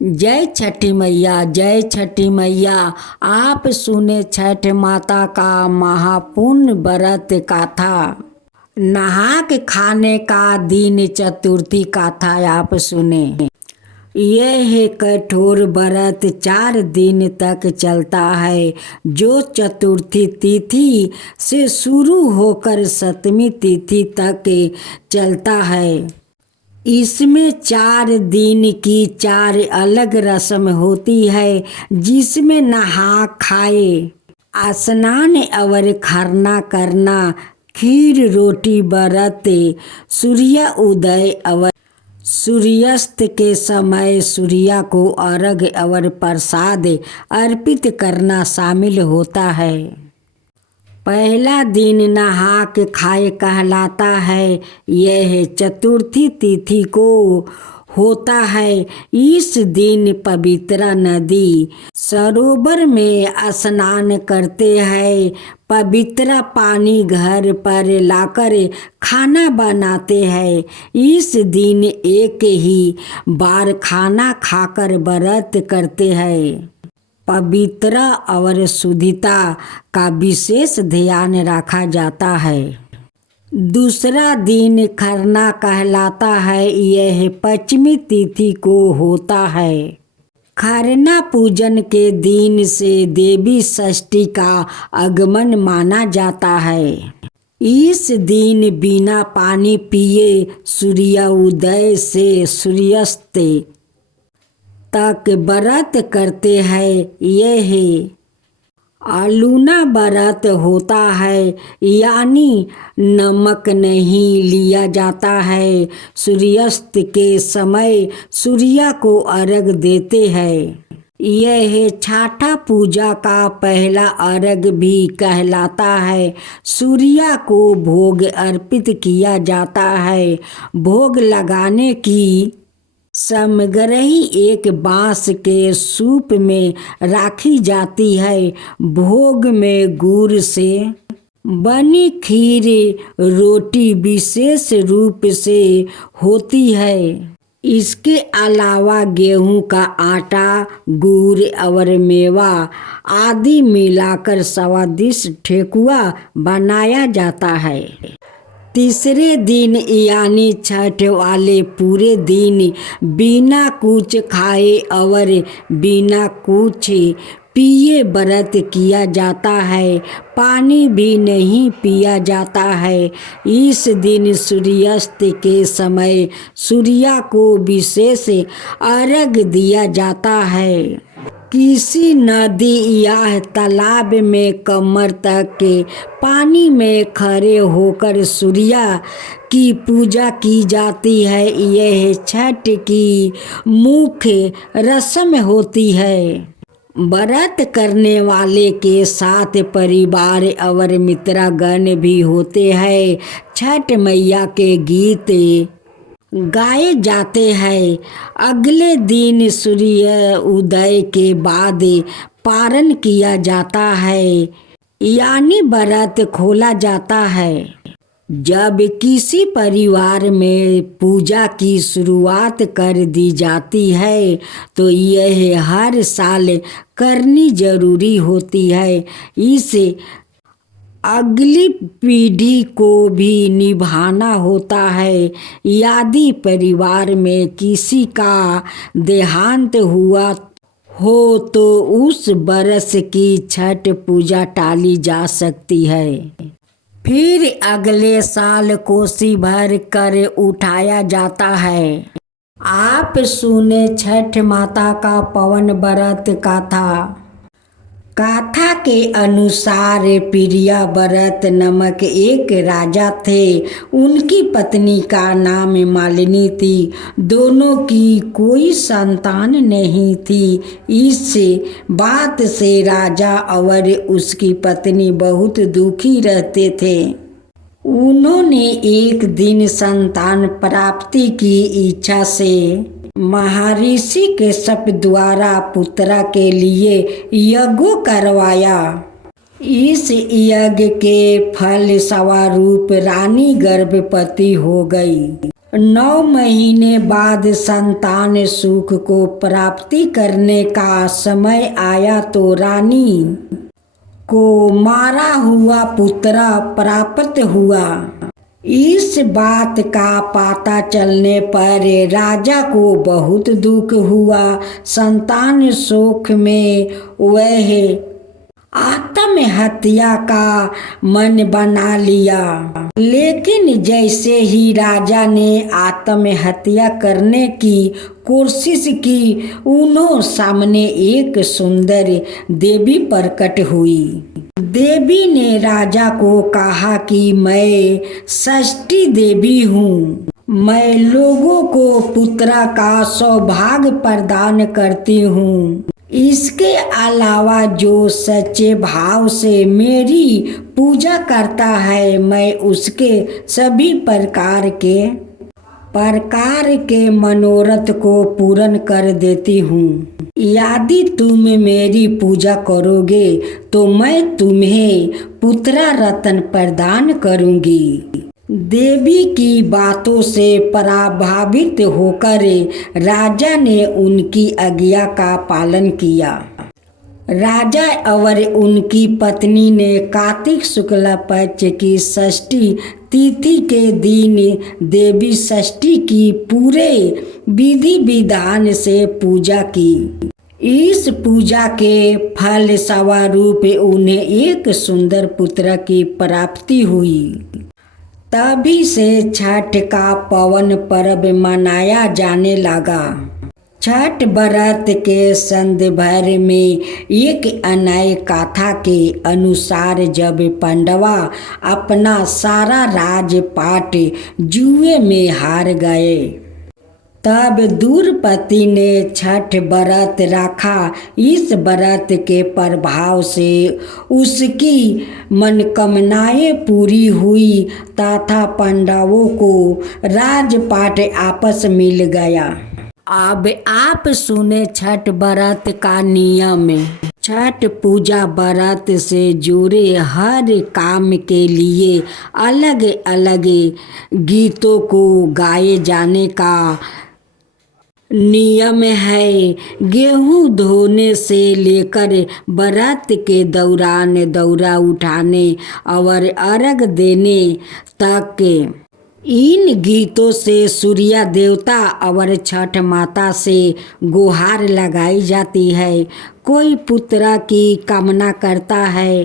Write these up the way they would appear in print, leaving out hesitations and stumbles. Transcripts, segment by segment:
जय छठी मैया, जय छठी मैया। आप सुने छठ माता का महापुण्य व्रत गाथा। नहा के खाने का दिन चतुर्थी गाथा आप सुने। यह कठोर व्रत 4 दिन तक चलता है, जो चतुर्थी तिथि से शुरू होकर 7वीं तिथि तक चलता है। इसमें 4 दिन की 4 अलग रस्म होती है, जिसमें नहा खाए, स्नान और खरना करना, खीर रोटी व्रत, सूर्य उदय और सूर्यास्त के समय सूर्य को अर्घ्य और प्रसाद अर्पित करना शामिल होता है। पहला दिन नहा के खाए कहलाता है। यह चतुर्थी तिथि को होता है। इस दिन पवित्र नदी सरोवर में स्नान करते हैं। पवित्र पानी घर पर लाकर खाना बनाते हैं। इस दिन एक ही बार खाना खाकर व्रत करते हैं। पवित्र और शुद्धता का विशेष ध्यान रखा जाता है। दूसरा दिन खरना कहलाता है। यह 5वीं तिथि को होता है। खरना पूजन के दिन से देवी षष्ठी का आगमन माना जाता है। इस दिन बिना पानी पिए सूर्योदय से सूर्यास्त तक व्रत करते हैं। यह आलूना व्रत होता है, यानी नमक नहीं लिया जाता है। सूर्यास्त के समय सूर्य को अर्घ्य देते हैं। यह छाठा पूजा का पहला अर्घ्य भी कहलाता है। सूर्य को भोग अर्पित किया जाता है। भोग लगाने की सामग्री एक बांस के सूप में रखी जाती है। भोग में गुड़ से बनी खीर रोटी विशेष रूप से होती है। इसके अलावा गेहूं का आटा, गुड़ और मेवा आदि मिलाकर स्वादिष्ट ठेकुआ बनाया जाता है। तीसरे दिन यानी छठ वाले पूरे दिन बिना कुछ खाए और बिना कुछ पिए व्रत किया जाता है। पानी भी नहीं पिया जाता है। इस दिन सूर्यास्त के समय सूर्य को विशेष अर्घ्य दिया जाता है। किसी नदी या तालाब में कमर तक के पानी में खड़े होकर सूर्य की पूजा की जाती है। यह छठ की मुख्य रस्म होती है। व्रत करने वाले के साथ परिवार और मित्रगण भी होते हैं। छठ मैया के गीत गाए जाते हैं। अगले दिन सूर्य उदय के बाद पारण किया जाता है, यानी व्रत खोला जाता है। जब किसी परिवार में पूजा की शुरुआत कर दी जाती है, तो यह हर साल करनी जरूरी होती है। इसे अगली पीढ़ी को भी निभाना होता है। यदि परिवार में किसी का देहांत हुआ हो तो उस बरस की छठ पूजा टाली जा सकती है। फिर अगले साल कोसी भर कर उठाया जाता है। आप सुने छठ माता का पावन व्रत गाथा। गाथा के अनुसार प्रियव्रत नामक एक राजा थे। उनकी पत्नी का नाम मालिनी थी। दोनों की कोई संतान नहीं थी। इस बात से राजा और उसकी पत्नी बहुत दुखी रहते थे। उन्होंने एक दिन संतान प्राप्ति की इच्छा से महर्षि कश्यप द्वारा पुत्र के लिए यज्ञ करवाया। इस यज्ञ के फल स्वरूप रानी गर्भवती हो गई। 9 महीने बाद संतान सुख को प्राप्ति करने का समय आया तो रानी को मारा हुआ पुत्र प्राप्त हुआ। इस बात का पता चलने पर राजा को बहुत दुख हुआ। संतान शोक में वह आत्महत्या का मन बना लिया। लेकिन जैसे ही राजा ने आत्महत्या करने की कोशिश की, उन्हों सामने एक सुंदर देवी प्रकट हुई। देवी ने राजा को कहा कि मैं षष्ठी देवी हूँ। मैं लोगों को पुत्र का सौभाग्य प्रदान करती हूँ। इसके अलावा जो सच्चे भाव से मेरी पूजा करता है, मैं उसके सभी प्रकार के मनोरथ को पूर्ण कर देती हूँ। यदि तुम मेरी पूजा करोगे तो मैं तुम्हें पुत्र रत्न प्रदान करूँगी। देवी की बातों से प्रभावित होकर राजा ने उनकी आज्ञा का पालन किया। राजा और उनकी पत्नी ने कार्तिक शुक्ल पक्ष की षष्ठी तिथि के दिन देवी षष्ठी की पूरे विधि विधान से पूजा की। इस पूजा के फल स्वरूप उन्हें एक सुंदर पुत्र की प्राप्ति हुई। तभी से छठ का पावन पर्व मनाया जाने लगा। छठ व्रत के संदर्भ में एक अन्य कथा के अनुसार जब पांडवा अपना सारा राजपाट जुए में हार गए, तब द्रौपदी ने छठ व्रत रखा। इस व्रत के प्रभाव से उसकी मनोकामनाएं पूरी हुई तथा पांडवों को राजपाट आपस मिल गया। अब आप सुने छठ व्रत का नियम। छठ पूजा व्रत से जुड़े हर काम के लिए अलग अलग गीतों को गाए जाने का नियम है। गेहूं धोने से लेकर व्रत के दौरान दौरा उठाने और अर्घ देने तक इन गीतों से सूर्य देवता और छठ माता से गुहार लगाई जाती है। कोई पुत्र की कामना करता है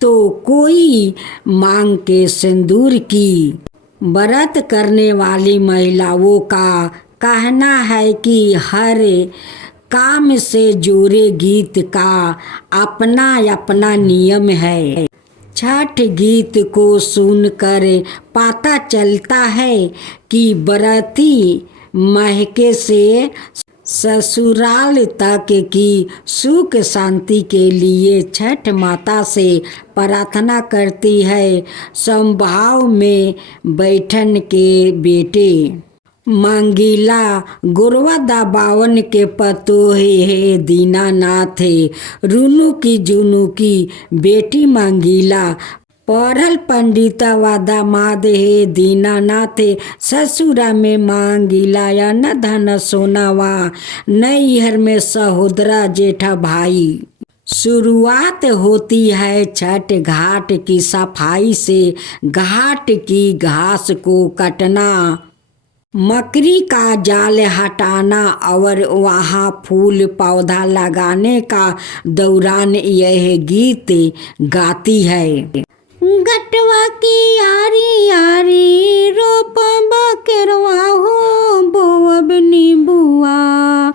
तो कोई मांग के सिंदूर की। व्रत करने वाली महिलाओं का कहना है कि हर काम से जुड़े गीत का अपना अपना नियम है। छठ गीत को सुनकर पता चलता है कि व्रती महके से ससुराल तक की सुख शांति के लिए छठ माता से प्रार्थना करती है। समभाव में बैठन के बेटे मांगीला गोरवा दाबावन के पतोहे हे दीनानाथ, रुनु की जुनू की बेटी मांगीला पढ़ल पंडिता व दामाद हे दीनानाथ। ससुरा में मांगीला या न धन सोना वा नैहर में सहोदरा जेठा भाई। शुरुआत होती है छठ घाट की सफाई से। घाट की घास को काटना, मकड़ी का जाल हटाना और वहाँ फूल पौधा लगाने का दौरान यह गीत गाती है। गटवा की यारी यारी रोपबा केरवा हो बोअब नीबुआ,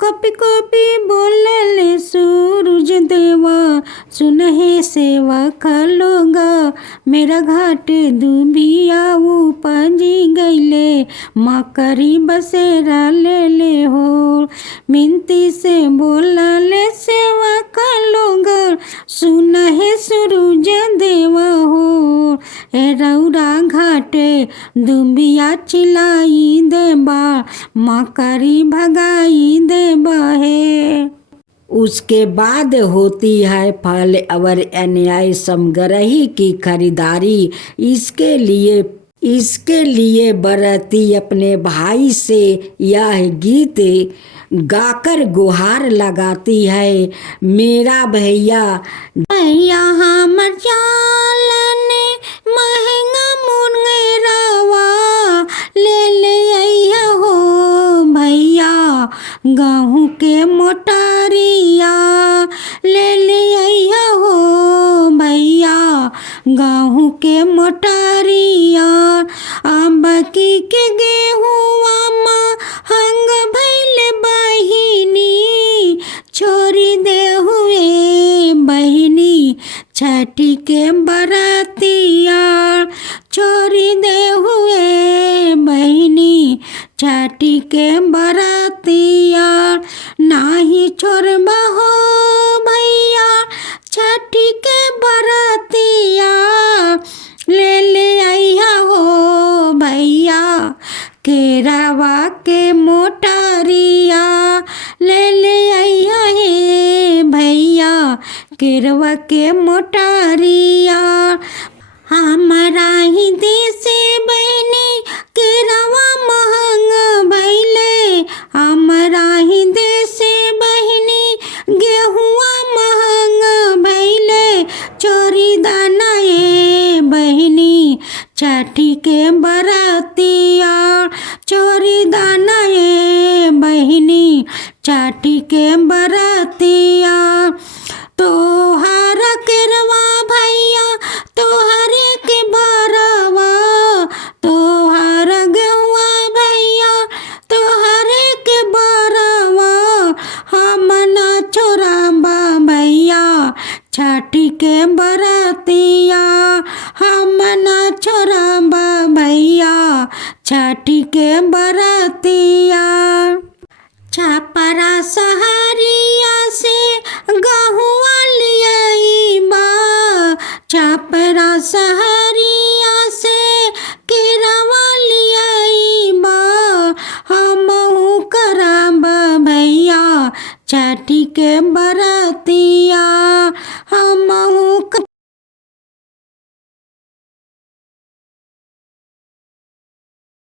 कपी कपी बोलले सूरज देवा, सुनहे सेवा खलोगा मेरा घाट दुबिया उपजी गईले, मकरी बसेरा ले ले हो मिनती से बोलले सेवा खलोगा, सुनहे सूरज देवा हो ए रौरा घाटे दुबिया चिलाई देबा, मकरी भगाई देबा है। उसके बाद होती है फल और अन्याय समग्रही की खरीदारी। इसके लिए इसके लिए बरती अपने भाई से यह गीत गाकर गुहार लगाती है। मेरा भैया भैया हमर जालन महंगा मुंगेरवा ले ले अइहा हो भैया गेहूँ के मोटरिया ले ले अइहा हो भैया गेहूँ के मोटरिया। अम्बकी के गेहुआ महंग भइल बहिनी छोरी दे हुए बहिनी छठी के बरतिया छोरी दे हुए बहिनी छठी के बरतिया। नाही छोड़बा हो भैया छठी के बरतिया ले ले अइहा हो भैया केरावा के मोटरिया ले ले अइहा हे भैया केरवा के मोटरिया। हमारा ही देशे बहनी केरवा महंग भइले हमारा ही देशे बहनी गेहुआ महंग भइले चोरी दाना ए बहनी छठी के बरतिया चोरी दाना ए बहनी छठी के बरतिया। तोहार केरवा भैया तोहरे के बरवा तोहार गेहुआ भैया तोहरे के बरवा हम ना छोड़बा भैया छठी के बरतिया हम ना छोड़बा भैया छठी के बरतिया। छपरा सहा